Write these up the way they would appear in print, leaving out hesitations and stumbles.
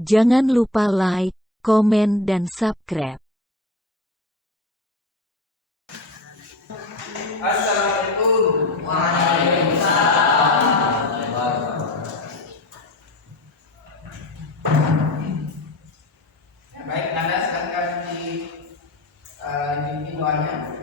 Jangan lupa like, komen dan subscribe. Assalamualaikum. Baik, Anda silakan di doanya.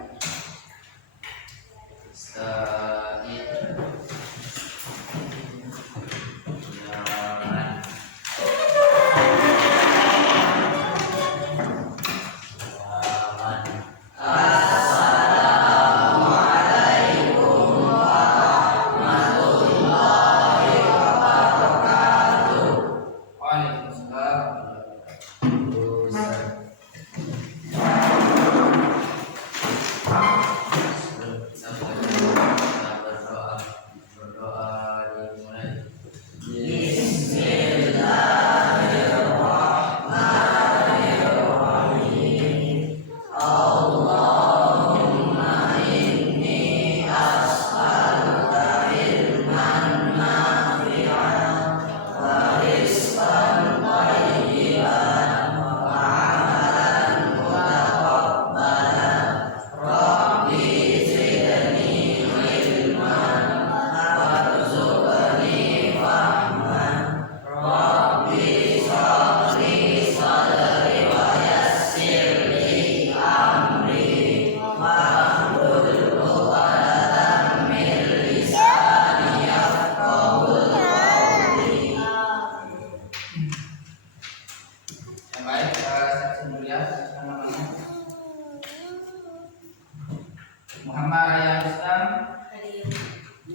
Muhammad Raya Islam,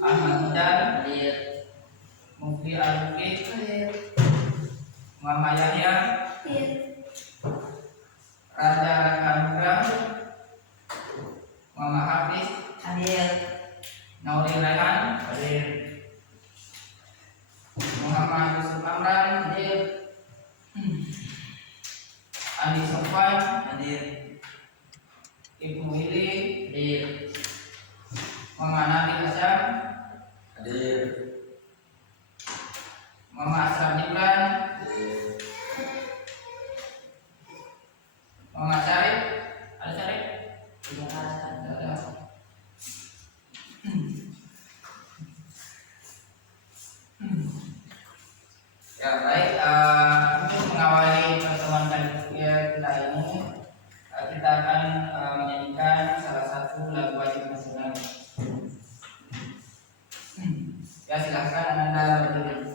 Ahmad Hidan, Mufti Al-Fiqh, Muhammad Yahya, Raja Kamra, Muhammad Hafiz, Nauri Raihan, Muhammad Yusuf Amran, Andi Sofwan, Ibnu Ili, Muhammad Nabi Hasan, Muhammad Aslam Jibran, Muhammad Syarif, ada Syarif? Ya baik, untuk mengawali pertemuan kita ini, kita akan menyanyikan salah satu lagu wajib nasional. Ya silahkan Anda berdiri.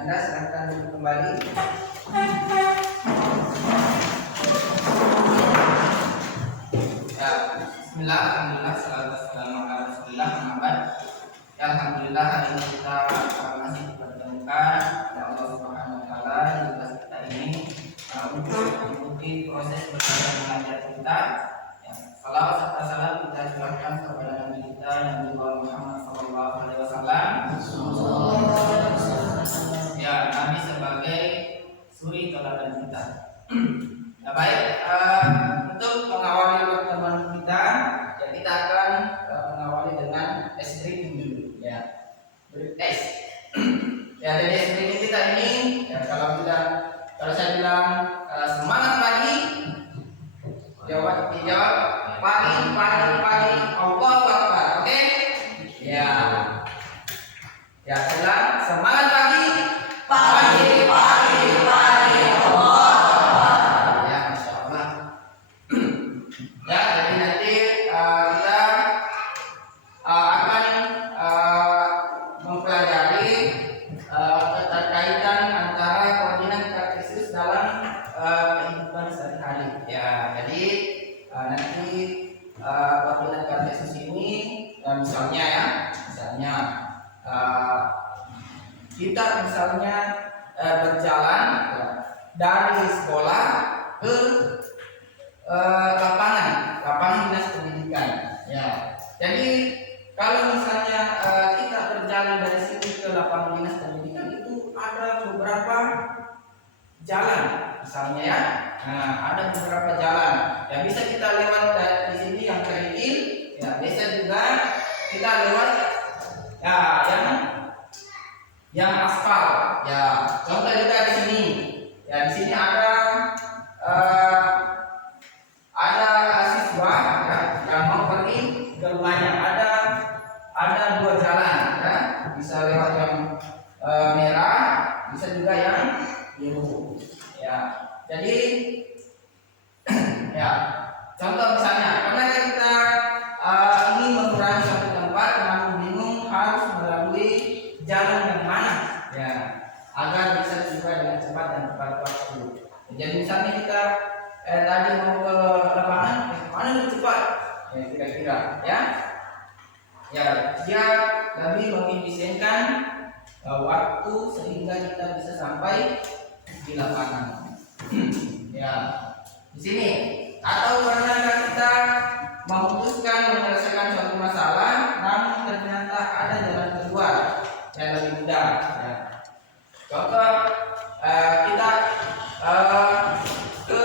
Anda silahkan kembali. Ya, Bismillah, alhamdulillah, salatu wassalamu ala Rasulillah Muhammad. Ya, alhamdulillah hari ini kita masih dipertemukan oleh Allah Subhanahu wa taala di kelas kita ini untuk mengikuti proses belajar mengajar kita. Ya, salawat serta salam kita curahkan kepada Nabi kita Nabi Muhammad sallallahu alaihi wasallam. Ya, Nabi sebagai suri teladan kita. Ya, baik, untuk mengawali pertemuan kita, ya kita akan mengawali dengan ice breaking dulu. Ya, ice. Ya, dari ice breaking kita ini, ya kalau saya bilang semangat pagi, dijawab pagi, Allahu Akbar. Oke? Ya. Ya, selang semangat pagi. Pagi, pagi, pagi, Allah. Ya, Masya Allah. Ya, jadi nanti kita akan mempelajari keterkaitan antara koordinat kartesius dalam kehidupan sehari-hari. Ya, jadi nanti koordinat kartesius ini, misalnya kita misalnya berjalan dari sekolah ke lapangan dinas pendidikan. Ya, jadi kalau misalnya kita berjalan dari sini ke lapangan dinas pendidikan itu ada beberapa jalan, misalnya ya. Nah, ada beberapa jalan. Ya, bisa kita lewat di sini yang kerikil, ya bisa juga kita lewat ya yang aspal. Ya, contoh juga di sini. Ya, di sini ada siswa ya, yang mau pergi ke rumahnya. Ada dua jalan ya. Bisa lewat yang merah, bisa juga yang biru. Ya. Jadi ya, contoh misalnya karena kita ingin mengurangi suatu tempat namun bingung harus melalui jalan yang mana ya, agar bisa juga dengan cepat dan tepat waktu. Jadi misalnya kita tadi mau ke lapangan, mana lebih cepat? Ya, kira-kira ya. Ya, dia lebih mengefisienkan waktu sehingga kita bisa sampai di lapangan. Ya, di sini. Atau karena kita memutuskan menyelesaikan suatu masalah, namun ternyata ada jalan kedua yang lebih mudah. Ya. Contoh kita ke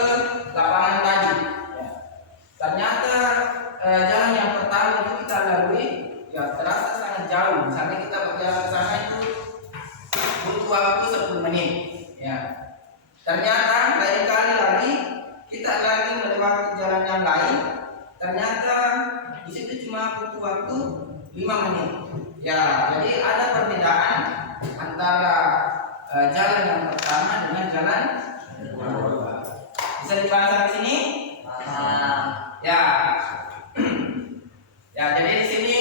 lapangan tadi. Ya. Ternyata jalan yang pertama itu kita lalui, ya terasa sangat jauh. Misalnya kita berjalan ke sana itu butuh waktu 10 menit. Ya. Ternyata lain kali lagi kita lagi melewati jalan yang lain. Ternyata di situ cuma butuh waktu 5 menit. Ya, jadi ada perbedaan antara jalan yang pertama dengan jalan kedua. Bisa dibahas di sini? Ya. Ya, jadi di sini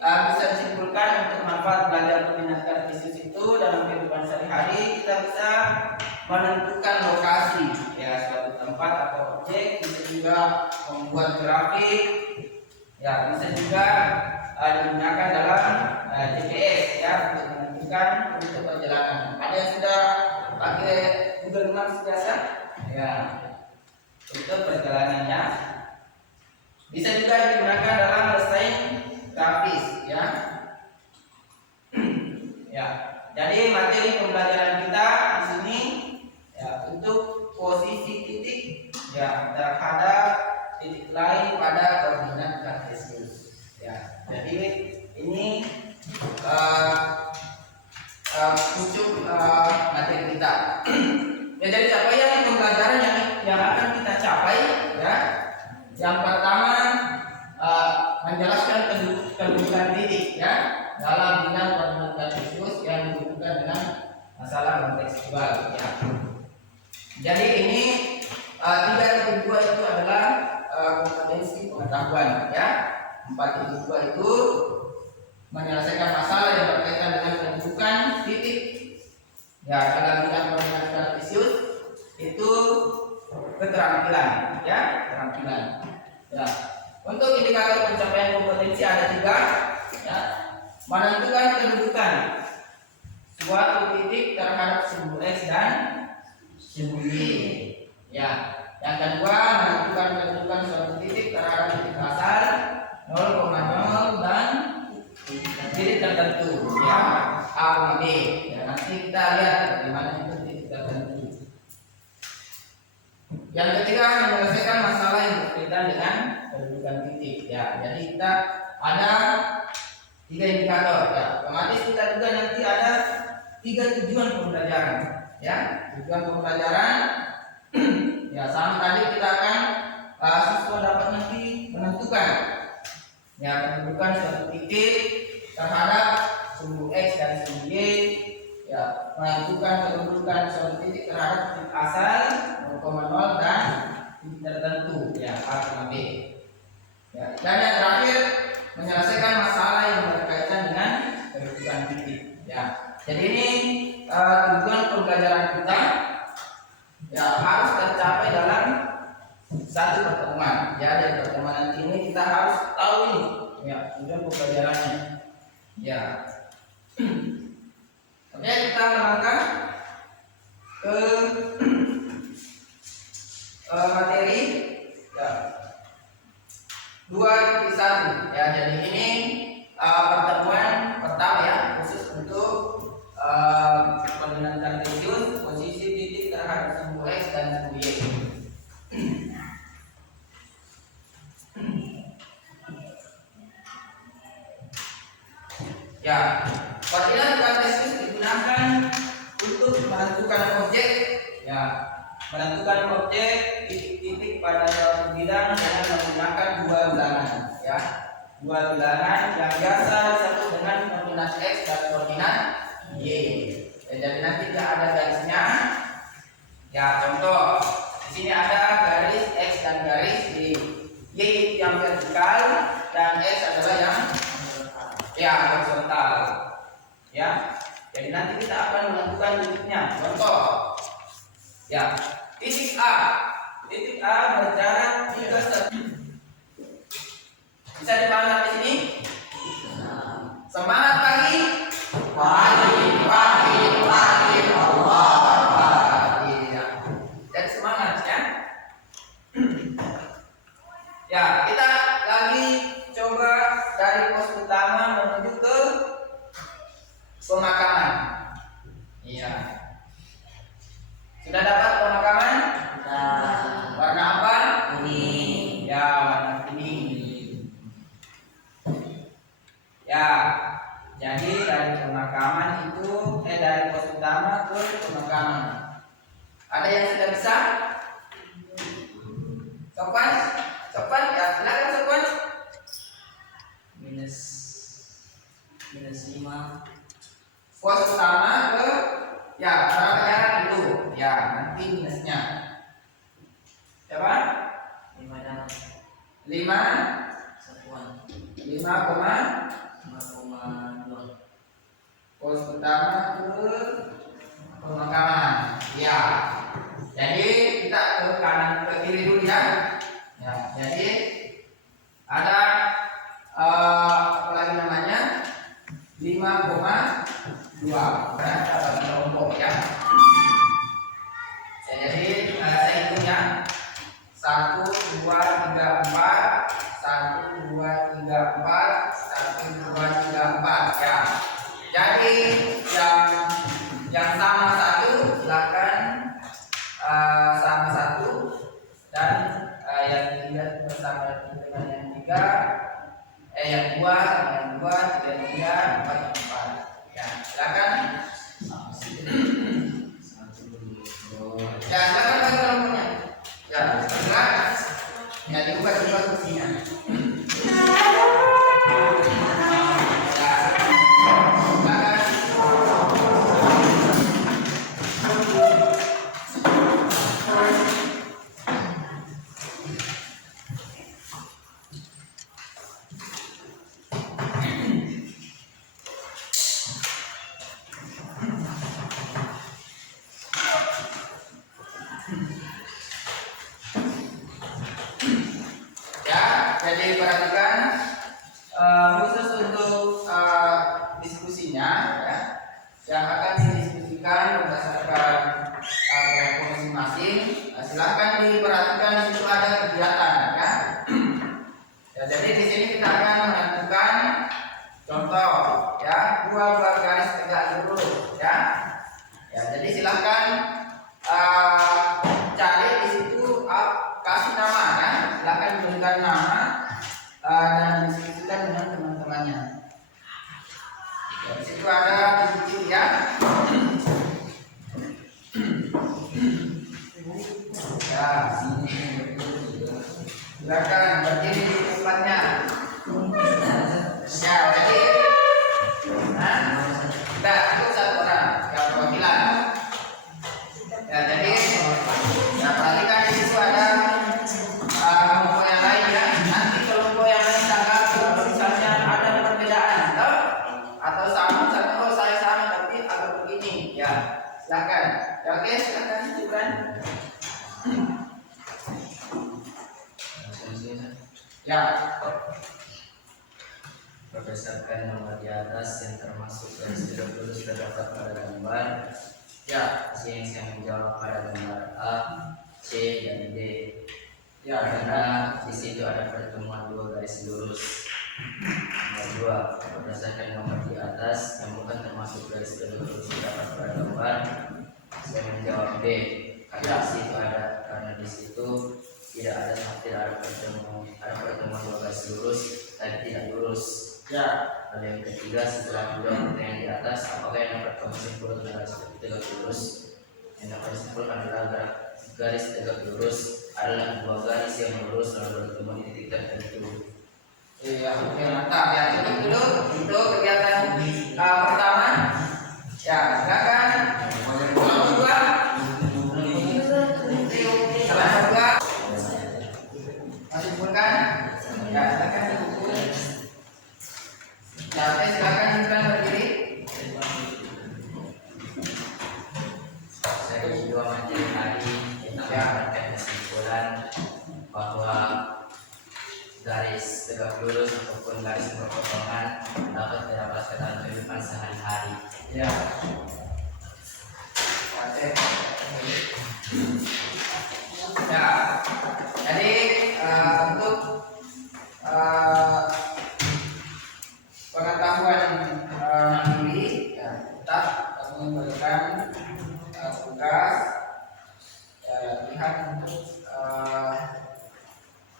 bisa disimpulkan untuk manfaat belajar koordinat kartesius itu dalam kehidupan sehari-hari kita bisa menentukan lokasi ya suatu tempat atau objek, bisa juga membuat grafik, ya bisa juga digunakan dalam GPS ya untuk menentukan rute perjalanan. Ada yang sudah pakai Google Maps biasa ya untuk perjalanannya. Bisa juga digunakan dalam desain grafis ya. Ya, jadi materi pembelajaran kita di sini ya untuk posisi titik ya terhadap titik lain pada koordinat kartesius. Ya, jadi ini pucuk materi kita. Ya, jadi capaian pembelajaran yang akan kita capai ya. Yang pertama menjelaskan kedudukan titik ya dalam bidang koordinat kartesius yang dihubungkan dengan masalah kontekstual ya. Jadi ini 3.2 itu adalah kompetensi pengetahuan ya. 4.2 itu menyelesaikan masalah yang berkaitan dengan kedudukan titik ya dalam bidang koordinat kartesius. Itu keterampilan ya, keterampilan ya. Untuk indikator pencapaian kompetensi ada 3 ya. Menentukan kedudukan suatu titik terhadap simbol X dan simbol Y ya. Yang kedua, menentukan kedudukan suatu titik terhadap titik asal 0,0 dan titik tertentu ya, A, B ya. Nanti kita lihat bagaimana itu titik tertentu. Yang ketiga, menyelesaikan masalah yang berkaitan dengan kedudukan titik ya. Jadi kita ada 3 indikator ya. Otomatis kita juga nanti ada 3 tujuan pembelajaran ya. Tujuan pembelajaran ya sama tadi kita akan siswa dapat nanti menentukan ya kedudukan suatu titik terhadap simbol sumbu X dan sumbu Y, ya, menentukan kedudukan suatu titik terhadap titik asal 0,0 dan titik tertentu, ya, A, B. Ya, dan yang terakhir menyelesaikan masalah yang berkaitan dengan kedudukan titik. Ya, jadi ini tujuan pembelajaran kita, ya, harus tercapai dalam satu pertemuan. Ya, dari pertemuan nanti ini kita harus tahu ini, ya, tujuan pembelajarannya. Ya. Kemudian kita melangkah ke materi, ya, 2.1. Ya, jadi ini pertemuan pertama, ya, khusus untuk koordinat kartesius, posisi titik terhadap sumbu X dan sumbu Y. Ya, koordinat kartesius digunakan untuk menentukan objek, ya, menentukan objek titik-titik pada suatu bidang dengan menggunakan dua bilangan, ya, dua bilangan yang biasa disebut dengan koordinat X dan koordinat Y. Ya, jadi nanti tidak ada garisnya. Ya, contoh di sini ada garis X dan garis Y. Y yang vertikal dan X adalah yang, ya, horizontal. Ya, jadi nanti kita akan menentukan titiknya. Contoh, ya, titik A. Titik A berjarak 3 cm. Bisa dipahami di sini? Semangat pagi. Pagi. Allah. Iya. Jadi semangat, ya. Ya, kita lagi coba dari pos utama menuju ke pemakaman. Iya. Sudah dapat pemakaman? Warna apa? Kuning. Ya, warna kuning. Ya, jadi dari pemakaman itu dari pos utama ke pemakaman. Ada yang sudah bisa? Sopan, ya, silakan sopan. minus 5. Pos utama ke, ya, berapa jarak itu? Ya, nanti minusnya. Siapa? 5 dan 5 satuan 5,2. Pos utama ke pemakaman. Ya. Jadi kita ke kanan ke kiri dulu, ya. Ya, jadi ada apa lagi namanya? 5,2. Nah, dapat kelompok, ya. Jadi saya hitung, ya. 1, 2, 3, 4. 1, 2, 3, 4. 1, 2, 3, 4. Ya. Jadi yang sama satu silakan sama satu, dan yang tiga bersama dengan yang tiga, yang dua sama yang dua, tiga tiga, empat yang empat. Ya, silakan. Ya, silakan bagi kelompoknya. Ya, silakan. Ya, dibuka kursinya. Jadi perhatikan khusus untuk diskusinya, ya, yang akan didiskusikan berdasarkan kelompok masing-masing. Silahkan diperhatikan di situ ada kegiatan, ya. Ya, jadi di sini kita akan menentukan contoh, ya, dua garis tegak lurus, ya. Ya, jadi silahkan cari di situ, kasih nama, ya. Silahkan berikan nama dan diskusikan dengan teman-temannya. Ya, di situ ada titik, ya. Ya, silakan berdiri di tempatnya. Ya, jadi Silakan. Ya, oke, silakan Gibran. Ya. Berdasarkan nomor di atas yang termasuk garis tidak lurus terdapat pada gambar, Ya. C yang saya menjawab pada gambar A, C dan D. Ya, Karena di situ ada pertemuan dua garis lurus. Nomor 2, berdasarkan nomor di atas yang bukan termasuk garis lurus terdapat pada gambar, saya menjawab D. Karena di situ tidak ada pertemuan dua garis lurus tapi tidak lurus. Ya. Lalu yang ketiga, setelah dua pertanyaan di atas, apakah yang dapat kami simpulkan garis tegak lurus? Yang dapat disimpulkan adalah garis tegak lurus adalah dua garis yang lurus lalu bertemu di titik tertentu. Iya, oke, mantap ya. Cukup dulu untuk kegiatan pertama. Ya, silakan. Nomor 2. Salah dua. Masih simpulkan? Ya, silakan dikumpul. Ya, oke, silakan Gibran berdiri. Saya juga materi tadi kita mendapatkan kesimpulan bahwa garis tegak lurus ataupun garis berpotongan dapat didapatkan dalam kehidupan sehari-hari. Ya. Oke. Ya. Jadi untuk pengetahuan mandiri, ya, tetap kami memberikan tugas lihat untuk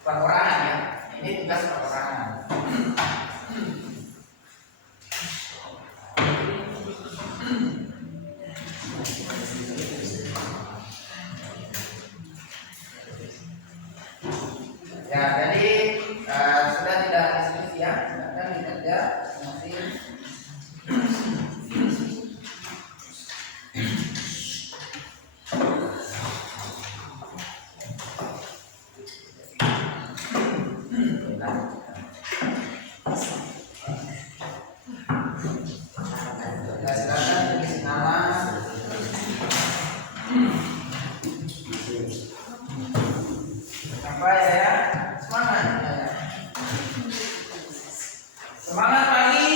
perorangan ya. Ini tugas perorangan. Ya, jadi sudah tidak diskusi ya, silakan dikerja masing-masing. Ya, silakan tulis nama. Apa ya? Semangat ya. Semangat pagi.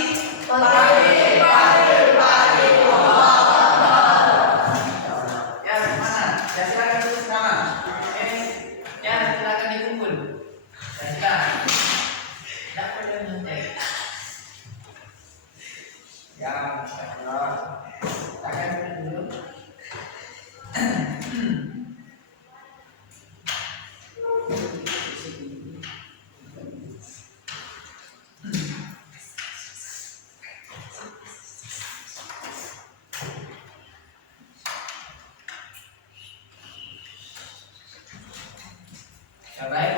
Ya, semangat. Ya, silakan tulis nama. Ya, silakan dikumpul. Ya, silakan. Tidak perlu nyontek. Ya, astagfirullah. Silakan tulis dulu. Ya, baik,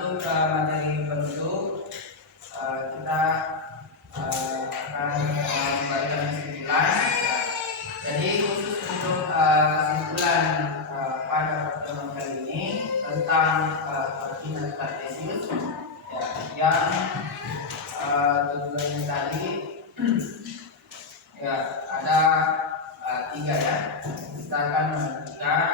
untuk materi penutup kita akan memberikan kesimpulan. Jadi khusus untuk kesimpulan pada pertemuan kali ini tentang koordinat kartesius ya, yang tujuannya tadi ya ada 3 ya. Kita akan menentukan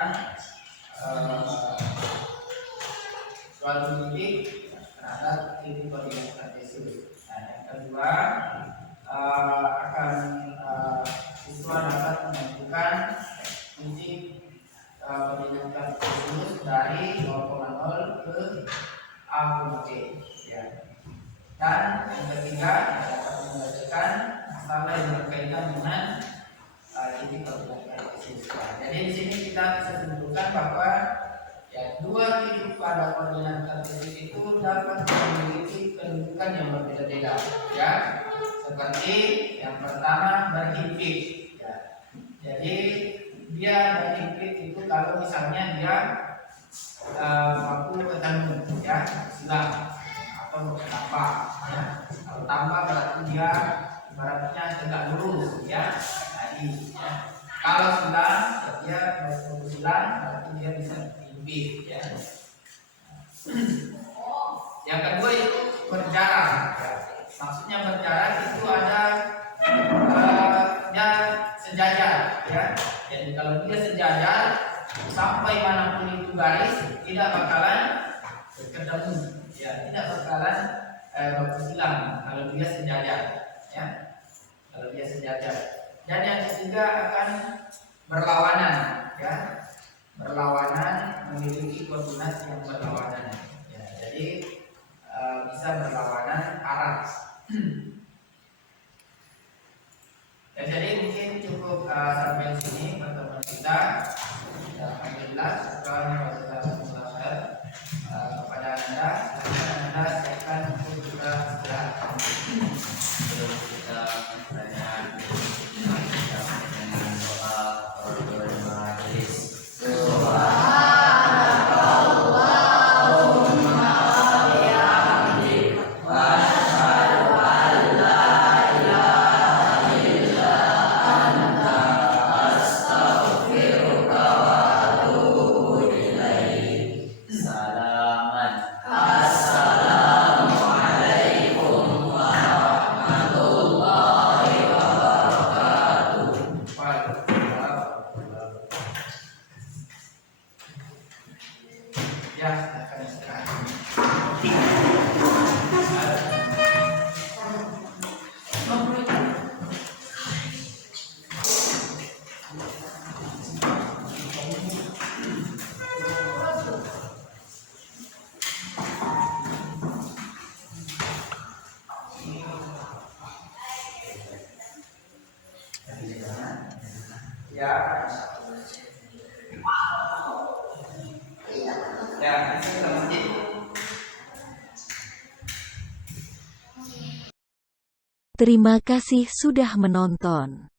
suatu titik terhadap titik koordinat kartesius. Nah, yang kedua akan siswa dapat menentukan titik koordinat kartesius dari 0,0 ke A, B ya. Dan yang ketiga dapat menyelesaikan masalah yang berkaitan dengan titik koordinat kartesius. Jadi di sini kita bisa simpulkan bahwa ya, dua titik pada koordinat kartesius itu dapat memiliki kedudukan yang berbeda-beda ya. Seperti yang pertama berhimpit ya. Jadi dia berhimpit itu kalau misalnya dia baku ketemu ya, silang atau tambah ya. Kalau tambah berarti dia ibaratnya tegak lurus ya. Tadi ya. Kalau silang ya dia berlurus silang berarti dia bisa himpit ya. Yang kedua itu berjarak ya. Maksudnya berjarak itu ada sejajar ya. Jadi sampai manapun itu garis tidak bakalan ketemu, ya tidak bakalan bersilang kalau dia sejajar, ya kalau dia sejajar. Dan yang ketiga akan berlawanan, ya berlawanan, memiliki koordinat yang berlawanan, ya, jadi bisa berlawanan arah. Ya, jadi mungkin cukup sampai sini pertemuan kita. Alhamdulillah, kepada anda, anda siapkan untuk juga istirahat. Sebelum kita tanya dengan doa orang majelis. Ya, akan istirahat. Ya, ya, kita masjid. Terima kasih sudah menonton.